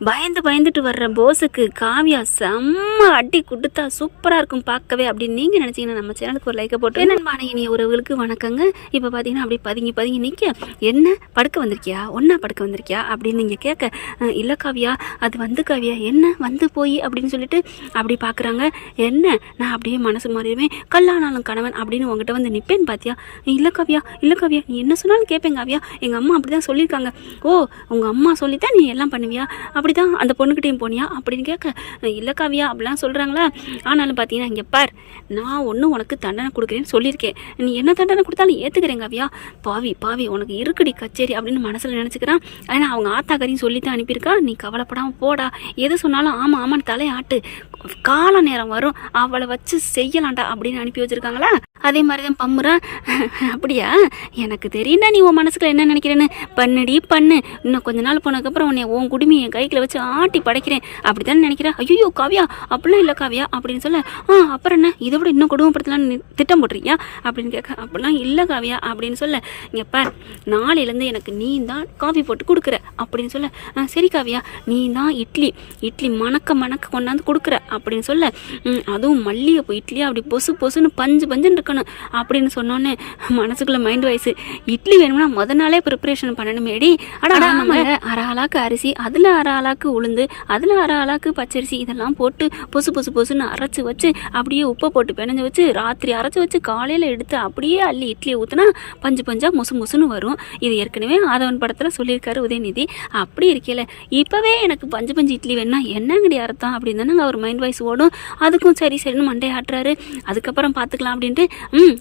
பயந்து பயந்துட்டு வர்ற போஸுக்கு காவியா செம்ம அடி கொடுத்தா சூப்பராக இருக்கும் பார்க்கவே அப்படின்னு நீங்கள் நினச்சிங்கன்னா நம்ம சேனலுக்கு ஒரு லைக்கை போட்டு என்னென்ன இனி உறவுகளுக்கு வணக்கங்க. இப்போ பார்த்தீங்கன்னா அப்படி பதுங்கி நிற்க, என்ன படுக்க வந்திருக்கியா, ஒன்றா படுக்க வந்திருக்கியா அப்படின்னு நீங்கள் கேட்க, இல்லை காவியா அது வந்து காவியா என்ன வந்து போய் அப்படின்னு சொல்லிட்டு அப்படி பார்க்குறாங்க. என்ன நான் அப்படியே மனசு மாறிடுவேன், கல்லானாலும் கணவன் அப்படின்னு உங்ககிட்ட வந்து நிற்பேன்னு பார்த்தியா? இல்லை காவியா நீ என்ன சொன்னாலும் கேட்பேன் காவியா, எங்கள் அம்மா அப்படி தான் சொல்லியிருக்காங்க. ஓ உங்கள் அம்மா சொல்லித்தான் நீ எல்லாம் பண்ணுவியா, அப்படி தான் அந்த பொண்ணுக்கிட்டையும் போனியா அப்படின்னு கேட்க, இல்லை காவியா அப்படிலாம் சொல்கிறாங்களா? ஆனாலும் பார்த்தீங்கன்னா இங்கே பார், நான் ஒன்றும் உனக்கு தண்டனை கொடுக்குறேன்னு சொல்லியிருக்கேன், நீ என்ன தண்டனை கொடுத்தாலும் ஏற்றுக்கிறேன் காவியா. பாவி உனக்கு இருக்குடி கச்சேரி அப்படின்னு மனசில் நினச்சிக்கிறான். ஆனால் அவங்க ஆத்தாக்கரையும் சொல்லி தான் அனுப்பியிருக்கா, நீ கவலைப்படாமல் போடா, எது சொன்னாலும் ஆமான்னு தலையாட்டு, கால நேரம் வரும் அவளை வச்சு செய்யலாம்டா அப்படின்னு அனுப்பி வச்சுருக்காங்களா? அதே மாதிரி தான் பம்முறான். அப்படியா, எனக்கு தெரியுண்டா நீ உன் மனசுக்குள்ள என்ன நினைக்கிறேன்னு, பண்ணு, இன்னும் கொஞ்ச நாள் போனதுக்கப்புறம் உன் குடுமி என் கைக்கில் வச்சு ஆட்டி படைக்கிறேன் அப்படி தானே நினைக்கிறேன். ஐயோ காவியா அப்படிலாம் இல்லை காவியா அப்படின்னு சொல்ல, அப்புறம் என்ன இதை விட இன்னும் குடும்பப்படுத்தலான்னு திட்டம் போட்டிருக்கியா அப்படின்னு கேட்க, அப்படிலாம் இல்லை காவியா அப்படின்னு சொல்ல, இங்கே பார் நாளையிலேருந்து எனக்கு நீ தான் காஃபி போட்டு கொடுக்குற அப்படின்னு சொல்ல, சரி காவியா நீ தான் இட்லி மணக்க கொண்டாந்து கொடுக்குற அப்படின்னு சொல்ல, அதுவும் மல்லிகைப்பூ இட்லியா அப்படி பொசுன்னு பஞ்சுன்னு இருக்கணும் அப்படின்னு சொன்னோன்னே மனசுக்குள்ள மைண்ட் வாய்ஸ், இட்லி வேணும்னா முத நாளே ப்ரிப்பரேஷன் பண்ணணுமேடி. அரை ஆளாக்கு அரிசி, அதில் அரை ஆளாக்கு உளுந்து, அதில் அரை ஆளாக்கு பச்சரிசி, இதெல்லாம் போட்டு பொசுன்னு அரைச்சி வச்சு அப்படியே உப்பை போட்டு பிணைஞ்சு வச்சு ராத்திரி அரைச்சி வச்சு காலையில் எடுத்து அப்படியே அள்ளி இட்லியை ஊற்றினா பஞ்சா முசுன்னு வரும். இது ஏற்கனவே ஆதவன் படத்தில் சொல்லியிருக்காரு உதயநிதி. அப்படி இருக்கல இப்போவே எனக்கு பஞ்சு இட்லி வேணும்னா என்னங்கடி அர்த்தம் அப்படின்னு தானே அவர் மைண்ட் வாய்ஸ் ஓடும். அதுக்கும் சரின்னு மண்டே ஆட்டுறாரு. அதுக்கப்புறம் பார்த்துக்கலாம் அப்படின்ட்டு,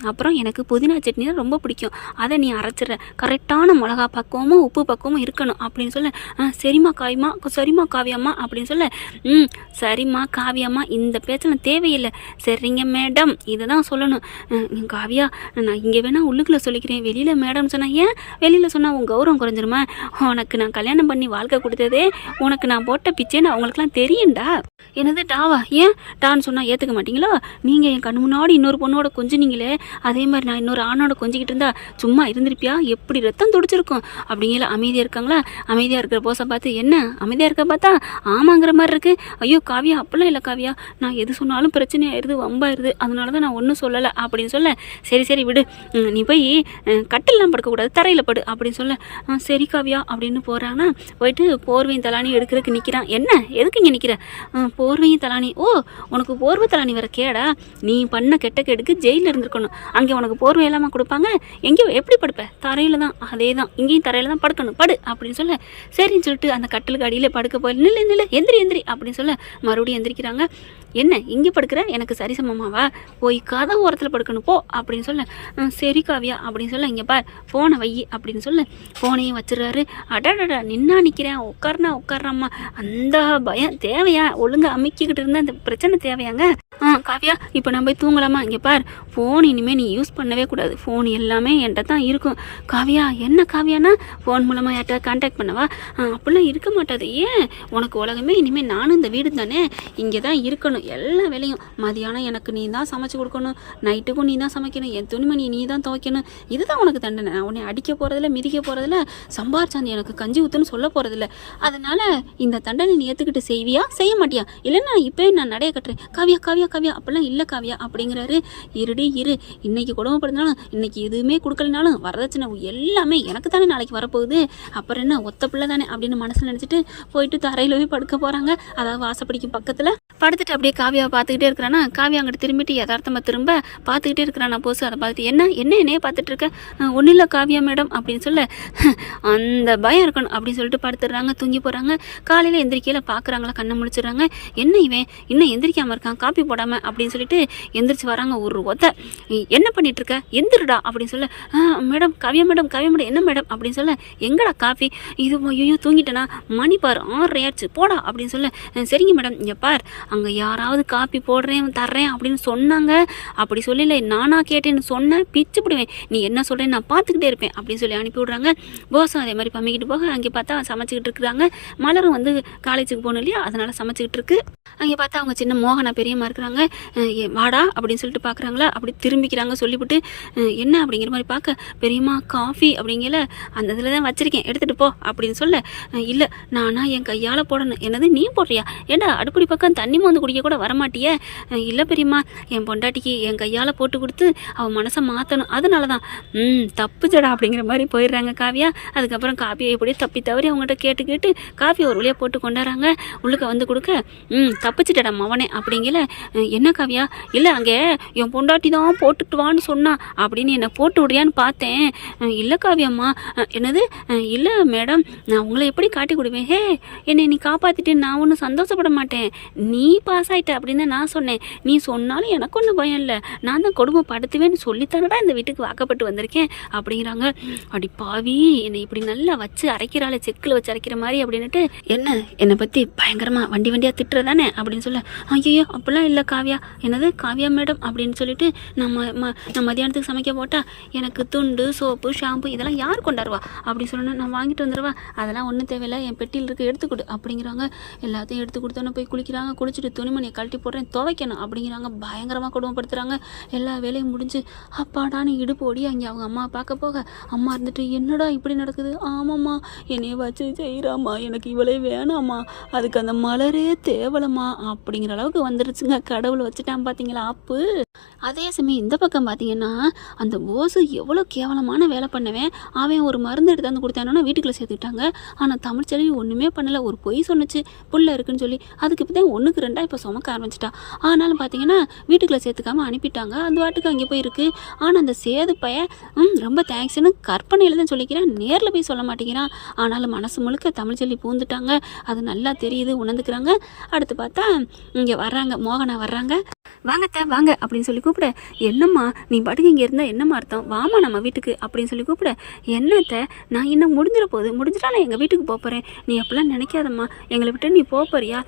அப்புறம் எனக்கு புதினா சட்னி தான் ரொம்ப பிடிக்கும், அதை நீ அரைச்சிடுற, கரெக்டான மிளகா பக்குவமும் உப்பு பக்குவமும் இருக்கணும் அப்படின்னு சொல்ல, சரிம்மா காவியம்மா அப்படின்னு சொல்ல, சரிம்மா காவியம்மா இந்த பேச்செல்லாம் தேவையில்லை, சரிங்க மேடம் இதை தான் சொல்லணும். காவியா நான் இங்கே வேணா உள்ளுக்குள்ளே சொல்லிக்கிறேன், வெளியில் மேடம் சொன்னா ஏன், வெளியில் சொன்னால் உன் கௌரவம் குறைஞ்சிருமா? உனக்கு நான் கல்யாணம் பண்ணி வாழ்க்கை கொடுத்ததே உனக்கு நான் போட்ட பிச்சைன்னு அவங்களுக்குலாம் தெரியும்டா. என்னது டாவா, ஏன் டான்னு சொன்னால் ஏற்றுக்க மாட்டீங்களோ? நீங்கள் என் கண்ணு முன்னாடி இன்னொரு பொண்ணோட கொஞ்சினீங்களே, அதே மாதிரி நான் இன்னொரு ஆணோட கொஞ்சிக்கிட்டு இருந்தா சும்மா இருந்திருப்பியா? எப்படி ரத்தம் துடிச்சிருக்கும் அப்படிங்கிற. அமைதியாக இருக்காங்களா? அமைதியாக இருக்கிற போஸை பார்த்து, என்ன அமைதியாக இருக்க பார்த்தா ஆமாங்கிற மாதிரி இருக்கு. ஐயோ காவியா அப்படிலாம் இல்லை காவியா, நான் எது சொன்னாலும் பிரச்சனை ஆயிடுது, வம்பாயிருது, அதனால தான் நான் ஒன்றும் சொல்லலை அப்படின்னு சொல்ல, சரி விடு, நீ போய் கட்டிலாம் படுக்கக்கூடாது, தரையில் படு அப்படின்னு சொல்ல, சரி காவியா அப்படின்னு போகிறாங்கன்னா, போயிட்டு போர்வையும் தலானி எடுக்கிறதுக்கு நிற்கிறான். என்ன எதுக்கு இங்கே நிற்கிற? போர்வையும் தலானி, ஓ உனக்கு போர்வை தலானி வர கேடா, நீ பண்ண கெட்ட கேடுக்கு ஜெயிலில் இருந்திருக்கணும். அங்கே உனக்கு போர்வை இல்லாமல் கொடுப்பாங்க, எங்கேயோ எப்படி படுப்ப? தரையில் தான், அதே தான் இங்கேயும் தரையில் தான் படுக்கணும், படு அப்படின்னு சொல்ல, சரின்னு சொல்லிட்டு அந்த கட்டிலுக்கு அடியில் படுக்க போய், நில்லு எந்திரி அப்படின்னு சொல்ல, மறுபடியும் எந்திரிக்கிறாங்க. என்ன இங்கே படுக்கிற, எனக்கு சரிசமமாவா, போய் கதை ஓரத்தில் படுக்கணும் போ அப்படின்னு சொல்ல, சரி காவியா அப்படின்னு சொல்ல, இங்கே பார் ஃபோனை வை அப்படின்னு சொல்ல, ஃபோனையும் வச்சிடறாரு. அடடா நின்னா நிற்கிறேன், உட்கார்றாம்மா, அந்த பயம் தேவையா? ஒழுங்காக அமைக்கிக்கிட்டு இருந்தால் அந்த பிரச்சனை தேவையாங்க? காவியா இப்போ நான் போய் தூங்கலாமா? இங்கே பார் ஃபோன் இனிமேல் நீ யூஸ் பண்ணவே கூடாது, ஃபோன் எல்லாமே என்கிட்ட தான் இருக்கும். காவியா என்ன காவியானா, ஃபோன் மூலமாக யார்கிட்ட கான்டாக்ட் பண்ணவா? அப்படிலாம் இருக்க மாட்டாது. ஏன் உனக்கு உலகமே இனிமேல் நானும் இந்த வீடு தானே, இங்கே தான் இருக்கணும், எல்லா வேலையும். மதியானம் எனக்கு நீ தான் சமைச்சு கொடுக்கணும், நைட்டுக்கும் நீ தான் சமைக்கணும், என் துணிமணி நீ தான் துவைக்கணும், இதுதான் உனக்கு தண்டனை. நான் உன்னை அடிக்க போகிறதில்ல, மிதிக்க போகிறதில்ல, சம்பாரிச்சாந்து எனக்கு கஞ்சி ஊற்றுன்னு சொல்ல போகிறதில்ல. அதனால இந்த தண்டனை நீ ஏற்றுக்கிட்டு செய்வியா செய்ய மாட்டியா? இல்லைன்னா இப்போயே நான் நடைய கட்டுறேன். காவியா அப்படிலாம் இல்லை காவியா அப்படிங்கிறாரு. இரு இன்னைக்கு குடும்பப்படுத்தினாலும் இன்னைக்கு எதுவுமே கொடுக்கலனாலும் வரதட்சணை எல்லாமே எனக்கு தானே நாளைக்கு வரப்போகுது, அப்புறம் என்ன ஒத்த பிள்ளை தானே அப்படின்னு மனசில் நினச்சிட்டு போயிட்டு தரையில் போய் படுக்க போகிறாங்க. அதாவது வாசப்படிக்கும் பக்கத்தில் படுத்துட்டு அப்படியே காவியாவை பார்த்துக்கிட்டே இருக்கிறானா. காவியா அங்கிட்டு திரும்பிட்டு யதார்த்தமாக திரும்ப பார்த்துக்கிட்டே இருக்கிறானா போஸ். அதை பார்த்துட்டு என்னையே பார்த்துட்டு இருக்க? ஒன்றும் இல்லை காவியா மேடம் அப்படின்னு சொல்ல, அந்த பயம் இருக்கணும் அப்படின்னு சொல்லிட்டு படுத்துடுறாங்க, தூங்கி போகிறாங்க. காலையில் எந்திரிக்கையில் பார்க்குறாங்களா, கண்ணை முழிச்சிடுறாங்க. என்ன இவன் இன்னும் எந்திரிக்காமல் இருக்கான் காப்பி போடாமல் அப்படின்னு சொல்லிட்டு எந்திரிச்சு வராங்க. ஒரு ஒத்த, என்ன பண்ணிட்டு இருக்க, எந்திரிடா அப்படின்னு சொல்ல, மேடம் காவியா மேடம் என்ன மேடம் அப்படின்னு சொல்ல, எங்கடா காஃபி? இது ஐயோ தூங்கிட்டேனா, மணி பார் 6 ஆயிடுச்சு போடா அப்படின்னு சொல்ல, சரிங்க மேடம் இங்கே பார் அங்கே யாராவது காப்பி போடுறேன் தர்றேன் அப்படின்னு சொன்னாங்க. அப்படி சொல்லல நானா கேட்டேன்னு சொன்னேன் பிச்சு பிடுவேன். நீ என்ன சொல்கிறேன்னு நான் பார்த்துக்கிட்டே இருப்பேன் அப்படின்னு சொல்லி அனுப்பி விட்றாங்க. போஸும் அதே மாதிரி பம்மிக்கிட்டு போக அங்கே பார்த்தா சமைச்சிக்கிட்டு இருக்கிறாங்க. மலரும் வந்து காலேஜுக்கு போகணும் இல்லையா, அதனால் சமைச்சிக்கிட்டு இருக்கு. அங்கே பார்த்தா அவங்க சின்ன மோகனா பெரியம்மா இருக்கிறாங்க. வாடா அப்படின்னு சொல்லிட்டு பார்க்குறாங்களா, அப்படி திரும்பிக்கிறாங்க. சொல்லிவிட்டு என்ன அப்படிங்கிற மாதிரி பார்க்க, பெரியம்மா காஃபி அப்படிங்கல அந்த இதில் தான் வச்சுருக்கேன் எடுத்துகிட்டு போ அப்படின்னு சொல்ல, இல்லை நானா என் கையால் போடணும். என்னது நீ போடுறியா? ஏண்டா அடுப்படி பக்கம் தண்ணி மோந்து குடிக்க கூட வரமாட்டிய? இல்லை பெரியம்மா, என் பொண்டாட்டிக்கு என் கையால் போட்டு கொடுத்து அவன் மனசை மாற்றணும், அதனால தான். தப்புச்சடா அப்படிங்கிற மாதிரி போயிடுறாங்க காவியா. அதுக்கப்புறம் காப்பியை எப்படியே தப்பி தவறி அவங்ககிட்ட கேட்டு காஃபியை ஒரு வழியாக போட்டு கொண்டாடுறாங்க. உள்ளுக்க வந்து கொடுக்க, தப்பிச்சிட்டடா மவனே அப்படிங்கல. என்ன காவியா? இல்லை அங்கே என் பொண்டாட்டி தான் போட்டுட்டு வான்னு சொன்னா அப்படின்னு என்னை போட்டு விடியான்னு பார்த்தேன். இல்லை காவியம்மா. என்னது? இல்லை மேடம், நான் உங்களை எப்படி காட்டி கொடுவேன்? ஹே, என்னை நீ காப்பாற்றிட்டு நான் ஒன்றும் சந்தோஷப்பட மாட்டேன். நீ பாஸ் ஆகிட்ட அப்படின்னு நான் சொன்னேன். நீ சொன்னாலும் எனக்கு ஒன்றும் பயம் இல்லை. நான் தான் கொடுமைப்படுத்துவேன்னு சொல்லித்தானடா இந்த வீட்டுக்கு வாக்கப்பட்டு வந்திருக்கேன் அப்படிங்கிறாங்க. அப்படி பாவி, என்னை இப்படி நல்லா வச்சு அரைக்கிறாள், செக்கில் வச்சு அரைக்கிற மாதிரி அப்படின்னுட்டு, என்னை பற்றி பயங்கரமாக வண்டியாக திட்டுறதானே அப்படின்னு சொல்ல, ஐயோ அப்படிலாம் இல்லை காவியா. என்னது காவியா மேடம் அப்படின்னு சொல்லிட்டு நான் மதியானத்துக்கு சமைக்க போட்டால் எனக்கு துண்டு சோப்பு ஷாம்பு இதெல்லாம் யார் கொண்டாருவா அப்படின்னு சொல்லணும். நான் வாங்கிட்டு வந்துடுவா, அதெல்லாம் ஒன்றும் தேவையில்லை, என் பெட்டியில் இருக்க எடுத்துக்கொடு அப்படிங்கிறாங்க. எல்லாத்தையும் எடுத்து கொடுத்தோன்னே போய் குளிக்கிறாங்க. குளிச்சுட்டு துணிமணியை கழட்டி போடுறேன் துவைக்கணும் அப்படிங்கிறாங்க. பயங்கரமாக கொடுமைப்படுத்துகிறாங்க. எல்லா வேலையும் முடிஞ்சு அப்பாடான்னு இடுப்பு ஓடி அங்கே அவங்க அம்மா பார்க்க போக, அம்மா இருந்துட்டு என்னடா இப்படி நடக்குது? ஆமாம்மா, என்னைய வச்சு செய்கிறாம்மா, எனக்கு இவளே வேணாம்மா, அதுக்கு அந்த மலரே தேவலம்மா அப்படிங்கிற அளவுக்கு வந்துருச்சுங்க. கடவுள் வச்சுட்டான் பார்த்தீங்களா அப்பு. அதே சமயம் இந்த பக்கம் பார்த்தீங்கன்னா அந்த போஸு எவ்வளோ கேவலமான வேலை பண்ணவேன். அவன் ஒரு மருந்து எடுத்தாந்து கொடுத்தானோன்னா வீட்டுக்குள்ளே சேர்த்துக்கிட்டாங்க. ஆனால் தமிழ்ச்செல்வி ஒன்றுமே பண்ணலை. ஒரு பொய் சொன்னுச்சு புள்ள இருக்குன்னு சொல்லி. அதுக்கு இப்போ தான் 1க்கு 2 இப்போ சுமக்க ஆரம்பிச்சிட்டா. ஆனாலும் பார்த்தீங்கன்னா வீட்டுக்குள்ளே சேர்த்துக்காமல் அனுப்பிட்டாங்க. அந்த வாட்டுக்கு அங்கே போயிருக்கு. ஆனால் அந்த சேது பையன் ரொம்ப தேங்க்ஸ்னு கற்பனையில் தான் சொல்லிக்கிறான், நேரில் போய் சொல்ல மாட்டேங்கிறான். ஆனாலும் மனசு முழுக்க தமிழ்ச்செல்வி பூந்துட்டாங்க. அது நல்லா தெரியுது, உணர்ந்துக்கிறாங்க. அடுத்து பார்த்தா இங்கே வர்றாங்க, மோகனா வர்றாங்க. வாங்கத்த வாங்க அப்படின்னு சொல்லி கூப்பிட, என்னம்மா நீ பாட்டுக்கு இங்கே இருந்தால் என்னம்மா அர்த்தம், வாமா நம்ம வீட்டுக்கு அப்படின்னு சொல்லி கூப்பிட, என்னத்த நான் இன்னும் முடிஞ்சிட்டாலும் எங்கள் வீட்டுக்கு போகிறேன், நீ அப்படிலாம் நினைக்காதம்மா, எங்களை விட்டு நீ போறியா?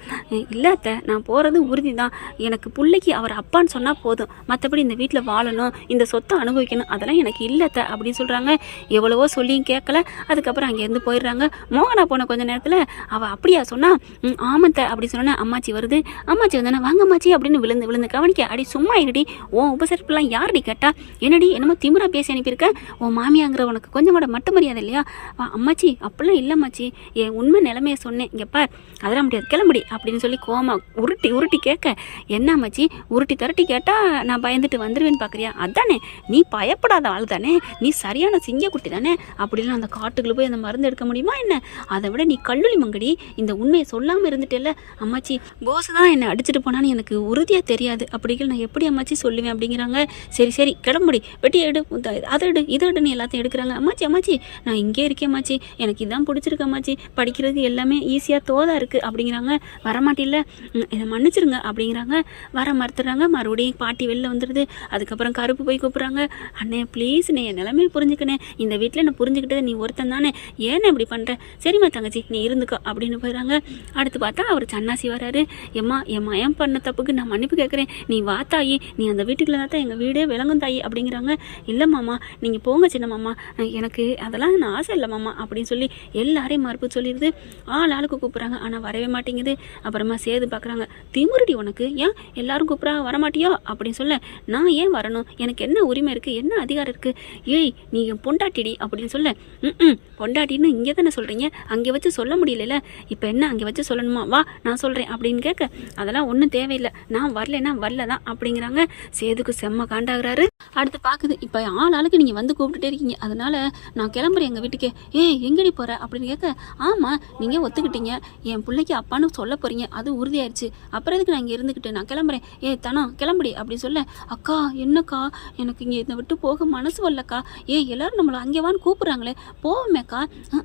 இல்லாத்த நான் போகிறது உறுதி தான், எனக்கு பிள்ளைக்கு அவர் அப்பான்னு சொன்னால் போதும், மற்றபடி இந்த வீட்டில் வாழணும், இந்த சொத்தை அனுபவிக்கணும், அதெல்லாம் எனக்கு இல்லத்த அப்படின்னு சொல்கிறாங்க. எவ்வளவோ சொல்லியும் கேட்கல. அதுக்கப்புறம் அங்கேருந்து போயிடுறாங்க. மோகனா போன கொஞ்ச நேரத்தில் அவள் அப்படியா சொன்னா, ஆமத்த அப்படி சொன்னோன்னே அம்மாச்சி வருது. அம்மாச்சி வந்தோன்னே வாங்க அம்மாச்சி அப்படின்னு விழுந்து கவனிக்க, அடி சும்மா இருடி, உன் உபசரிப்புலாம் யாரடி கேட்டா? என்னடி என்னமோ திமிரா பேசி அனுப்பியிருக்க, உன் மாமியாங்கிற உனக்கு கொஞ்சம் கூட மட்டும் மரியாதை இல்லையா? அம்மாச்சி அப்படிலாம் இல்லைம்மாச்சி, என் உண்மை நிலைமையை சொன்னேன், இங்கே பார் அதெல்லாம் முடியாது கிளம்புடி அப்படின்னு சொல்லி கோமா உருட்டி கேட்க, என்ன அம்மாச்சி உருட்டி தரட்டி கேட்டால் நான் பயந்துட்டு வந்துடுவேன்னு பார்க்குறியா? அதானே, நீ பயப்படாத ஆள் தானே, நீ சரியான சிங்கக்குட்டி தானே, அப்படிலாம் அந்த காட்டுக்குள்ளே போய் அந்த மருந்து எடுக்க முடியுமா என்ன? அதை விட நீ கல்லூலி மங்கடி, இந்த உண்மையை சொல்லாமல் இருந்துட்டேல்ல அம்மாச்சி, போஸ் தான் என்னை அடிச்சுட்டு போனான்னு எனக்கு உறுதியாக தெரியாது, அப்படிங்கிற நான் எப்படி அம்மாச்சி சொல்லுவேன் அப்படிங்கிறாங்க. சரி கிளம்புடி, வெட்டி எடு, அதை எடு இதை எடுன்னு எல்லாத்தையும் எடுக்கிறாங்க. அம்மாச்சி நான் இங்கே இருக்கேன் அம்மாச்சி, எனக்கு இதான் பிடிச்சிருக்கு அம்மாச்சி, படிக்கிறது எல்லாமே ஈஸியாக தோதா இருக்குது அப்படிங்கிறாங்க. வரமாட்டில்ல, இதை மன்னிச்சிருங்க அப்படிங்கிறாங்க. வர மறுத்துறாங்க. மறுபடியும் பாட்டி வெளில வந்துடுது. அதுக்கப்புறம் கருப்பு போய் கூப்பிட்றாங்க, அண்ணே ப்ளீஸ் நீ என் நிலைமையை புரிஞ்சுக்கணே, இந்த வீட்டில் நான் புரிஞ்சுக்கிட்டது நீ ஒருத்தன் தானே, ஏன்னு இப்படி பண்ணுற, சரிம்மா தங்கச்சி நீ இருந்துக்கோ அப்படின்னு போயிடறாங்க. அடுத்து பார்த்தா அவர் சன்னாசி வராரு. எம்மா என் மயம் பண்ண தப்புக்கு நான் மன்னிப்பு கேட்குறேன், நீ வா தாயி, நீ அந்த வீட்டுக்குள்ள தான் எங்கள் வீடே விளங்கும் தாயி அப்படிங்கிறாங்க. இல்லை மாமா நீங்கள் போங்க சின்ன மாமா, எனக்கு அதெல்லாம் நான் ஆசை இல்லை மாமா அப்படின்னு சொல்லி எல்லாரையும் மறுப்பு சொல்லிடுது. ஆளுக்கு கூப்பிட்றாங்க, ஆனால் வரவே மாட்டேங்குது. அப்புறமா சேது பார்க்குறாங்க, திமுருடி உனக்கு, ஏன் எல்லாரும் கூப்பிட்றாங்க வரமாட்டியோ அப்படின்னு சொல்ல, நான் ஏன் வரணும், எனக்கு என்ன உரிமை இருக்குது, என்ன அதிகாரம் இருக்குது, ஏய் நீ என் பொண்டாட்டிடி அப்படின்னு சொல்ல, பொண்டாட்டின்னு இங்கே தானே சொல்கிறீங்க, அங்கே வச்சு சொல்ல முடியல, இப்போ என்ன அங்கே வச்சு சொல்லணுமா, வா நான் சொல்கிறேன் அப்படின்னு கேட்க, அதெல்லாம் ஒன்றும் தேவையில்லை, நான் வரலைன்னா வரல தான் அப்படிங்கிறாங்க. சேதுக்கு செம்ம காண்டாகிறாரு. அடுத்து பார்க்குது, இப்போ ஆளுக்கு நீங்கள் வந்து கூப்பிட்டுட்டே இருக்கீங்க, அதனால நான் கிளம்புறேன் எங்கள் வீட்டுக்கு. எங்கடி போகிற அப்படின்னு கேட்க, ஆமாம் நீங்கள் ஒத்துக்கிட்டீங்க, என் பிள்ளைக்கு அப்பான்னு சொல்ல போகிறீங்க, அது உறுதியாயிருச்சு, அப்புறம் எதுக்கு நான் இங்கே இருந்துக்கிட்டு, நான் கிளம்புறேன், தனம் கிளம்புடி அப்படின்னு சொல்ல, அக்கா என்னக்கா எனக்கு இங்கே இதை விட்டு போக மனசு வரலக்கா, எல்லாரும் நம்மளை அங்கே வான்னு கூப்பிட்றாங்களே போவோமேக்கா,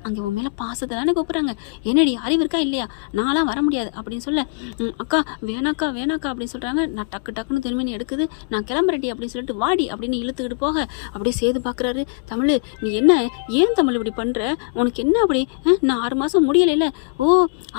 அங்கே உன் மேலே பாசத்தை தானே கூப்பிட்றாங்க, என்னடி அறிவு இருக்கா இல்லையா, நான்லாம் வர முடியாது அப்படின்னு சொல்ல, அக்கா வேணாக்கா அப்படின்னு சொல்கிறாங்க. நான் டக்குன்னு திரும்பி எடுக்குது, நான் கிளம்புறேன்டி அப்படின்னு சொல்லிட்டு வாடி வாடி அப்படின்னு இழுத்துக்கிட்டு போக அப்படியே சேது பார்க்குறாரு. தமிழ், நீ என்ன ஏன் தமிழ் இப்படி பண்ணுற? உனக்கு என்ன அப்படி? நான் 6 மாதம் முடியலைல்ல? ஓ,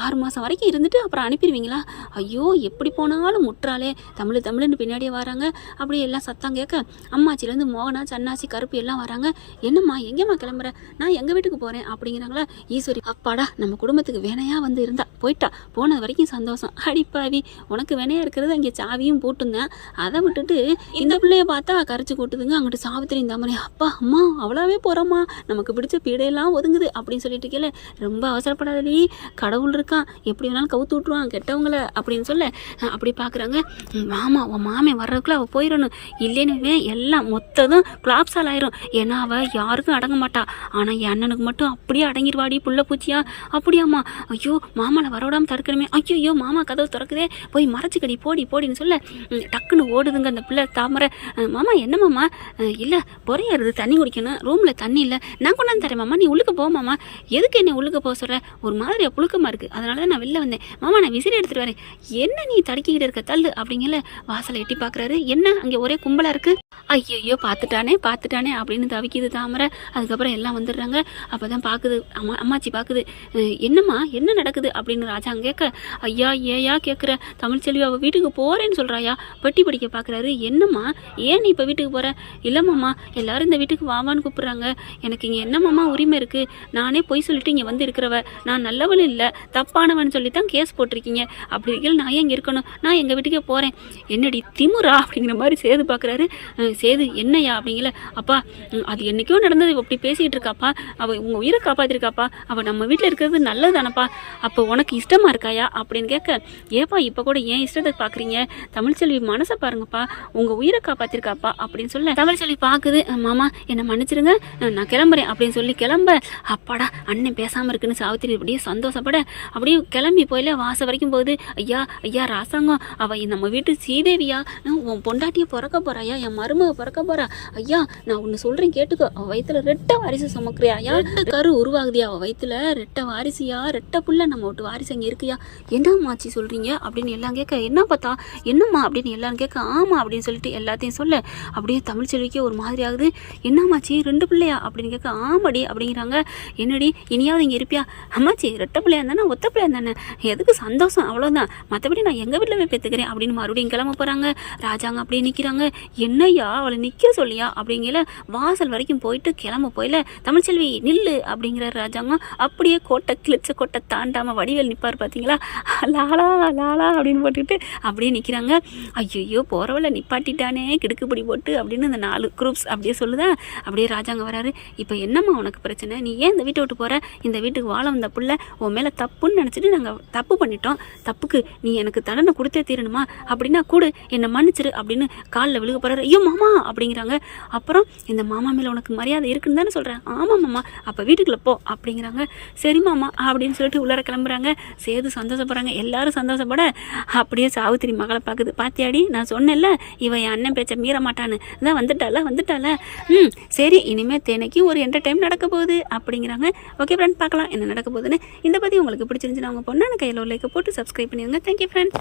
6 மாதம் வரைக்கும் இருந்துட்டு அப்புறம் அனுப்பிடுவீங்களா? ஐயோ, எப்படி போனாலும் முற்றாலே தமிழ்னு பின்னாடியே வராங்க. அப்படியே எல்லாம் சத்தம் கேட்க அம்மாச்சிலேருந்து மோகனா, சன்னாசி, கருப்பு எல்லாம் வராங்க. என்னம்மா, எங்கேம்மா கிளம்புற? நான் எங்கள் வீட்டுக்கு போகிறேன் அப்படிங்கிறாங்களா. ஈஸ்வரி, அப்பாடா, நம்ம குடும்பத்துக்கு வேணையாக வந்து இருந்தா போயிட்டா, போனது வரைக்கும் சந்தோஷம். அடிப்பாவி, உனக்கு வேணையாக இருக்கிறது அங்கே சாவியும் போட்டுங்க, அதை விட்டுட்டு இந்த பிள்ளைய பார்த்தா கரைச்சி கூட்டுதுங்க. அங்கிட்டு சாவித்திரி இந்த மாதிரி, அப்பா அம்மா அவ்வளோவே போகிறோம்மா, நமக்கு பிடிச்ச பீடையெல்லாம் ஒதுங்குது அப்படின்னு சொல்லிட்டு இருக்கல. ரொம்ப அவசரப்படாதடி, கடவுள் இருக்கான், எப்படி வேணாலும் கவுத்து விட்ருவான் கெட்டவங்கள அப்படின்னு சொல்ல அப்படி பார்க்குறாங்க. மாமா, உன் மாமே வர்றதுக்குள்ள அவள் போயிடணும், இல்லைன்னு எல்லாம் மொத்ததும் கிளாப்ஸால் ஆயிரும். ஏன்னா அவள் யாருக்கும் அடங்க மாட்டா. ஆனால் என் அண்ணனுக்கு மட்டும் அப்படியே அடங்கிடுவாடி புள்ள பூச்சியா. அப்படியாம்மா? ஐயோ, மாமாவை வரவிடாமல் தடுக்கணுமே. ஐயோ, மாமா கதவு திறக்குதே, போய் மறைச்சிக்கடி போடின்னு சொல்ல டக்குன்னு ஓடுதுங்க அந்த பிள்ளை தாமரை. மாமா, என்ன மாமா? இல்லை, பொறையாருது, தண்ணி குடிக்கணும், ரூமில் தண்ணி இல்லை, நான் கொண்டாந்து தரேன் மாமா, நீ உள்ளுக்கு போ மாமா. எதுக்கு என்ன உள்ளுக்கு போக சொல்கிற? ஒரு மாதிரியா புழுக்கமாக இருக்குது, அதனால தான் நான் வெளில வந்தேன். மாமா, நான் விசிறி எடுத்துகிட்டு வரேன். என்ன நீ தடுக்கிக்கிட்டு இருக்க, தள்ளு அப்படிங்கல. வாசலை எட்டி பார்க்குறாரு. என்ன அங்கே ஒரே கும்பலாக இருக்குது? ஐயோ, பார்த்துட்டானே அப்படின்னு தவிக்குது தாமரை. அதுக்கப்புறம் எல்லாம் வந்துடுறாங்க. அப்போ தான் பார்க்குது அம்மாச்சி பார்க்குது. என்னம்மா, என்ன நடக்குது அப்படின்னு ராஜா கேட்க, ஐயா ஏயா கேட்குற, தமிழ்ச்செல்வி அவள் வீட்டுக்கு போகிறேன்னு சொல்கிறாயா? பெட்டி படிக்க பார்க்குறாரு. என்னம்மா, ஏன் நீ இப்போ வீட்டுக்கு போகிற? இல்லைம்மாம்மா, எல்லாரும் இந்த வீட்டுக்கு வாவான்னு கூப்பிட்றாங்க, எனக்கு இங்கே என்னம்மாம்மா உரிமை இருக்குது? நானே போய் சொல்லிட்டு இங்கே வந்து இருக்கிறவ, நான் நல்லவனும் இல்லை தப்பானவன் சொல்லி தான் கேஸ் போட்டிருக்கீங்க. அப்படி இருக்கல நான் ஏன் இங்கே இருக்கணும்? நான் எங்கள் வீட்டுக்கே போகிறேன். என்னடி திமுறா அப்படிங்கிற மாதிரி சேது பார்க்குறாரு. சேது, என்னையா அப்படிங்கல. அப்பா, அது என்றைக்கோ நடந்தது, அப்படி பேசிகிட்டு இருக்காப்பா, அவள் உங்கள் உயிரை காப்பாற்றிருக்காப்பா, அவள் நம்ம வீட்டில் இருக்கிறது நல்லது தானப்பா, அப்போ உனக்கு இஷ்டமாக இருக்காயா அப்படின்னு கேட்க, ஏப்பா இப்போ கூட ஏன் இஷ்டத்தை பார்க்குறீங்க? தமிழ்ச்செல்வி மனசை பாருங்கப்பா, உங்கள் உயிரை காப்பாற்றிருக்காப்பா அப்படின்னு சொல்ல தமிழ்ச்செல்வி பார்க்குது. மாமா, என்னை மன்னிச்சிருங்க, நான் கிளம்புறேன் அப்படின்னு சொல்லி கிளம்ப, அப்பாடா அண்ணன் பேசாமல் இருக்குன்னு சாவித்திரி அப்படியே சந்தோஷப்பட அப்படியே கிளம்பி போயில வாச வரைக்கும் போகுது. ஐயா ராசாங்கம், அவள் நம்ம வீட்டு சீதேவியா, உன் பொண்டாட்டியை பிறக்க போறாயா, என் மருமக பிறக்க போறா. ஐயா, நான் ஒன்று சொல்கிறேன் கேட்டுக்கோ, அவள் வயிற்றுல ரெட்டை வாரிசு சுமக்கிறியா, கரு உருவாகுதியா, அவள் வயிற்றுல ரெட்டை வாரிசியா, ரெட்டை புள்ள நம்ம விட்டு வாரிசு அங்கே இருக்குயா. என்னம்மாச்சி சொல்கிறீங்க அப்படின்னு எல்லாம் கேட்க, என்ன பார்த்தா என்னம்மா அப்படின்னு எல்லாரும் கேட்க, ஆமாம் அப்படின்னு சொல்லிட்டு எல்லாத்தையும் சொல்ல அப்படியே தமிழ்ச்செல்விக்கே ஒரு மாதிரி ஆகுது. என்னம்மாச்சி, 2 பிள்ளையா அப்படின்னு கேட்க, ஆமாடி அப்படிங்கிறாங்க. என்னடி இனியாவது இங்கே இருப்பியா? அம்மாச்சி, ரெட்டை பிள்ளையா இருந்தானே ஒத்த பிள்ளையா இருந்தானே, எதுக்கு சந்தோஷம், அவ்வளோதான், மற்றபடி நான் எங்கள் வீட்டில் போய் பெற்றுக்கிறேன் அப்படின்னு மறுபடியும் கிளம்ப போகிறாங்க. ராஜாங்க அப்படியே நிற்கிறாங்க. என்னையா அவளை நிற்க சொல்லியா அப்படிங்கல. வாசல் வரைக்கும் போயிட்டு கிளம்ப போயில தமிழ்ச்செல்வி நில்லு அப்படிங்கிற ராஜாங்க. அப்படியே கோட்டை கிழிச்ச கோட்டை தாண்டாமல் வடிவேல் நிற்பார் பார்த்தீங்களா, லாலா லாலா அப்படின்னு போட்டுக்கிட்டு அப்படியே நிற்கிறாங்க. ஐயோ, போகிறவளை நிப்பாட்டிட்டானே கிடுக்குப்பிடி போட்டு அப்படின்னு அந்த 4 குரூப்ஸ் அப்படியே சொல்லுதேன். அப்படியே ராஜாங்க வராரு. இப்போ என்னம்மா உனக்கு பிரச்சனை? நீ ஏன் இந்த வீட்டை விட்டு போகிற? இந்த வீட்டுக்கு வாழ வந்த புள்ள உன் மேலே தப்புன்னு நினச்சிட்டு நாங்கள் தப்பு பண்ணிட்டோம், தப்புக்கு நீ எனக்கு தண்டனை கொடுத்தே தீரணுமா? அப்படின்னா கூடு, என்னை மன்னிச்சிரு அப்படின்னு காலில் விழுக போகிறாரு. ஐயோ மாமா அப்படிங்கிறாங்க. அப்புறம் இந்த மாமா மேலே உனக்கு மரியாதை இருக்குன்னு தானே சொல்கிறேன். ஆமாம் மாமா, அப்போ வீட்டுக்குள்ளே போ அப்படிங்கிறாங்க. சரி மாமா அப்படின்னு சொல்லிட்டு உள்ளார கிளம்புறாங்க. சேது சந்தோஷப்படுறாங்க, எல்லாரும் சந்தோஷப்பட அப்படியே சாவித்திரி மகளை பார்க்குது. பாத்தியாடி, நான் சொன்னேன்ல இவன் என் அண்ணன் பேச்ச மீற மாட்டான்னு, இதான் வந்துட்டால. சரி, இனிமேல் தேனைக்கு ஒரு என்டர்டைம் நடக்க போகுது அப்படிங்கிறாங்க. ஓகே ஃப்ரெண்ட், பார்க்கலாம் என்ன நடக்க போகுதுன்னு. இந்த பற்றி உங்களுக்கு பிடிச்சிருந்துச்சுன்னா அவங்க பொண்ணான கையில் ஒரு லைக்கை போட்டு சப்ஸ்கிரைப் பண்ணிடுங்க. Thank you friend.